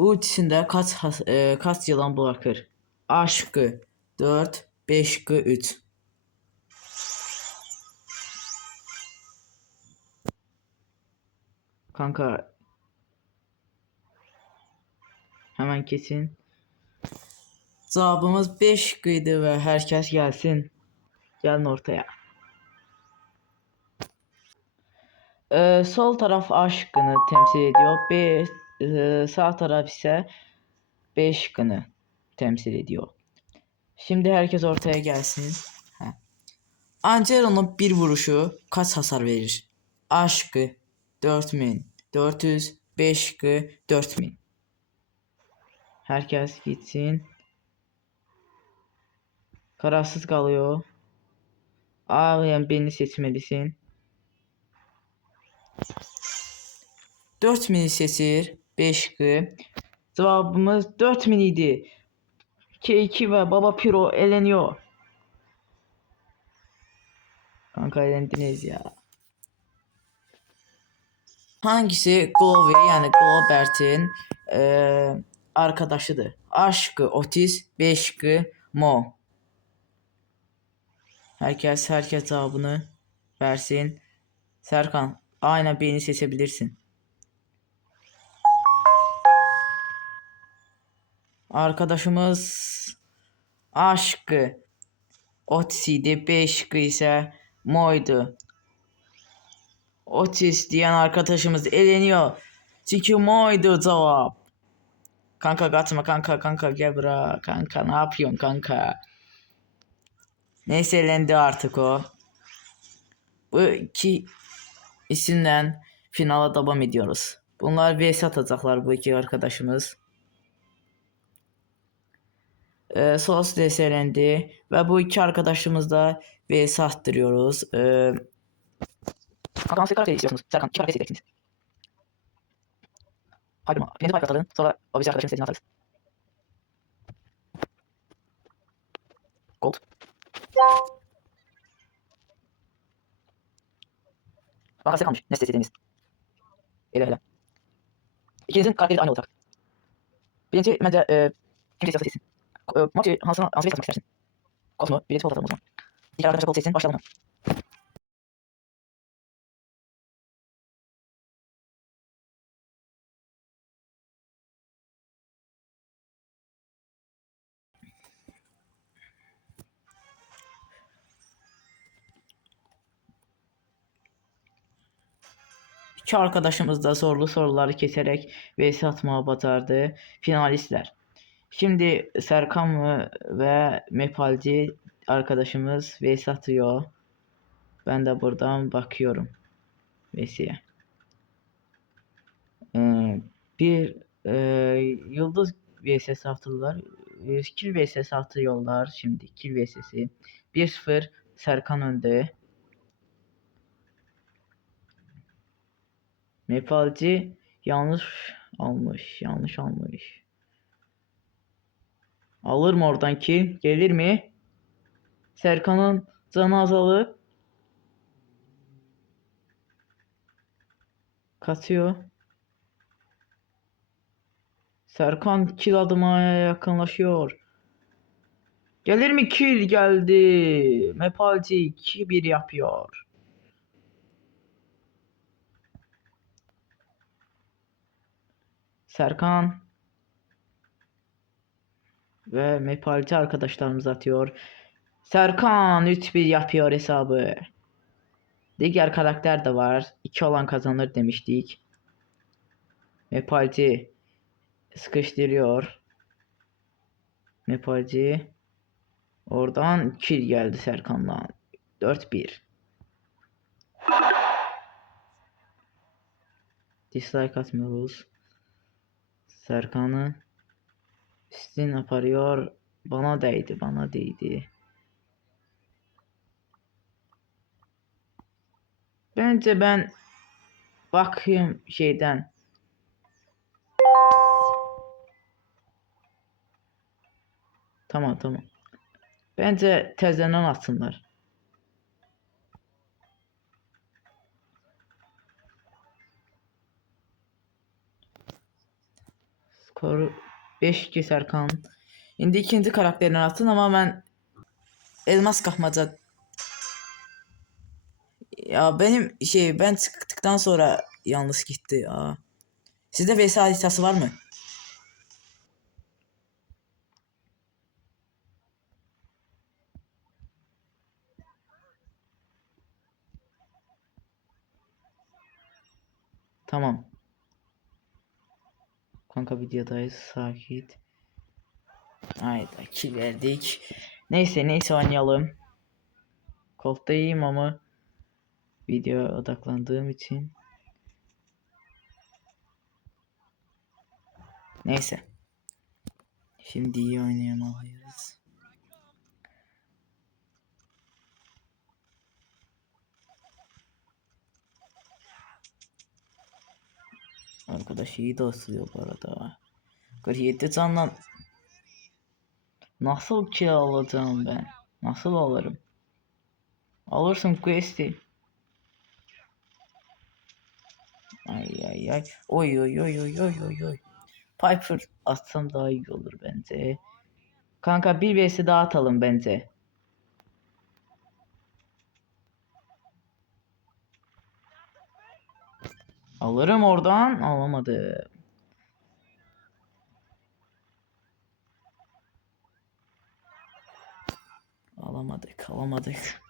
Ultisinde kaç yılan bırakır? A şıkkı 4, B şıkkı 3. Kanka hemen kesin. Cevabımız 5 şıkkıydı ve herkes gelsin. Gelin ortaya. Sol taraf A şıkkını temsil ediyor. Sağ taraf ise B şıkkını temsil ediyor. Şimdi herkes ortaya gelsin. Angelo'nun bir vuruşu kaç hasar verir? A şıkkı 4400, B şıkkı 4000. Herkes gitsin. Kararsız kalıyor. Ağlayan birini seçmelisin. 4000'i seçir. 5 şıkkı. Cevabımız 4000 idi. K2 ve Baba Piro eleniyor. Kanka elendiniz ya. Hangisi Glowy yani Globert'in arkadaşıdır? A şıkkı Otis, B şıkkı Mo. Herkes cevabını versin. Serkan, aynen B'ni seçebilirsin. Arkadaşımız A şıkkı Otis'iydi, B şıkkı ise Mo'ydu. Otis diyen arkadaşımız eleniyor. Çünkü Mo'ydu cevap. Kanka kaçma kanka gel bura. Kanka ne yapıyorsun kanka? Neyse elendi artık o. Bu iki isimden finala devam ediyoruz. Bunlar vs atacaklar bu iki arkadaşımız. Sos deselendi ve bu iki arkadaşımız da vs attırıyoruz. Kanka nasıl karakter istiyorsunuz? Serkan iki karakter isteyeceksiniz. Hadi ma. Birinci karakter atın. Sonra o bizi arkadaşın istediğini atarız. Gold. Kanka size kalmış. Ne istediğiniz? Hele. İkinizin karakteri aynı olacak. Birinci bence kim istiyorsa seçsin. Maçı Hans'ı katmak istersin. Kosmo birinci kol atalım o zaman. İki arkadaşa kol seçsin başlayalım. İki arkadaşımız da zorlu soruları keserek vs atmaya başardı. Finalistler. Şimdi Serkan ve Mepalci arkadaşımız vs atıyor. Ben de buradan bakıyorum vs'ye. Bir yıldız vs attılar. Kill vs atıyorlar şimdi. Kill vs'si. 1-0 Serkan önde. Mepalci yanlış almış. Yanlış almış. Alır mı oradan kill? Gelir mi? Serkan'ın canı azalır. Katıyor. Serkan kill adımaya yakınlaşıyor. Gelir mi kill? Geldi. Mepalci 2-1 yapıyor. Serkan ve Mepalci arkadaşlarımız atıyor. Serkan 3-1 yapıyor hesabı. Diğer karakter de var. 2 olan kazanır demiştik. Mepalci sıkıştırıyor. Mepalci. Oradan kill geldi Serkan'dan. 4-1. Dislike atmıyoruz. Serkan'ı üstün aparıyor. Bana değdi. Bence ben bakayım şeyden. Tamam. Bence tezden atsınlar. Koru 5-2 Serkan. İndi ikinci karakterini atın ama ben elmas kapmaca. Ya benim ben çıktıktan sonra yalnız gitti ya. Sizde VS haritası var mı? Tamam. Kanka videodayız. Sakin. Hayda kill verdik. Neyse oynayalım. Koltukta iyiyim ama videoya odaklandığım için. Neyse. Şimdi iyi oynayamalıyız. Arkadaş iyi dostluyor bu arada. 47 canla nasıl kill alacağım ben? Nasıl alırım? Alırsın quest'i. Ay. Oy. Piper atsam daha iyi olur bence. Kanka bir vs daha atalım bence. Alırım oradan. Alamadı. Alamadık.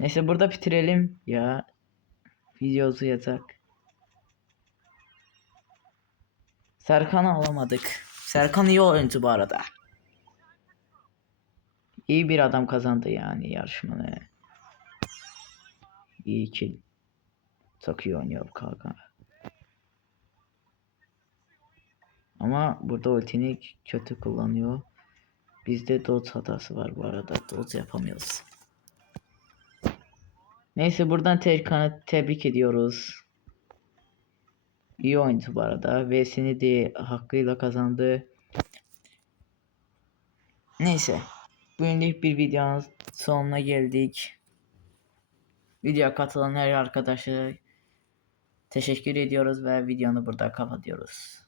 Neyse burada bitirelim ya. Video uzayacak. Serkan'ı alamadık. Serkan iyi oyuncu bu arada. İyi bir adam kazandı yani yarışmanı. İyi kill. Çok iyi oynuyor kanka. Ama burada ultini kötü kullanıyor. Bizde dodge hatası var bu arada. Dodge yapamıyoruz. Neyse buradan Serkan'ı tebrik ediyoruz. İyi oyuncu bu arada. V'sini de hakkıyla kazandı. Neyse. Bugünlük bir videonun sonuna geldik. Videoya katılan her arkadaşa teşekkür ediyoruz ve videonu burada kapatıyoruz.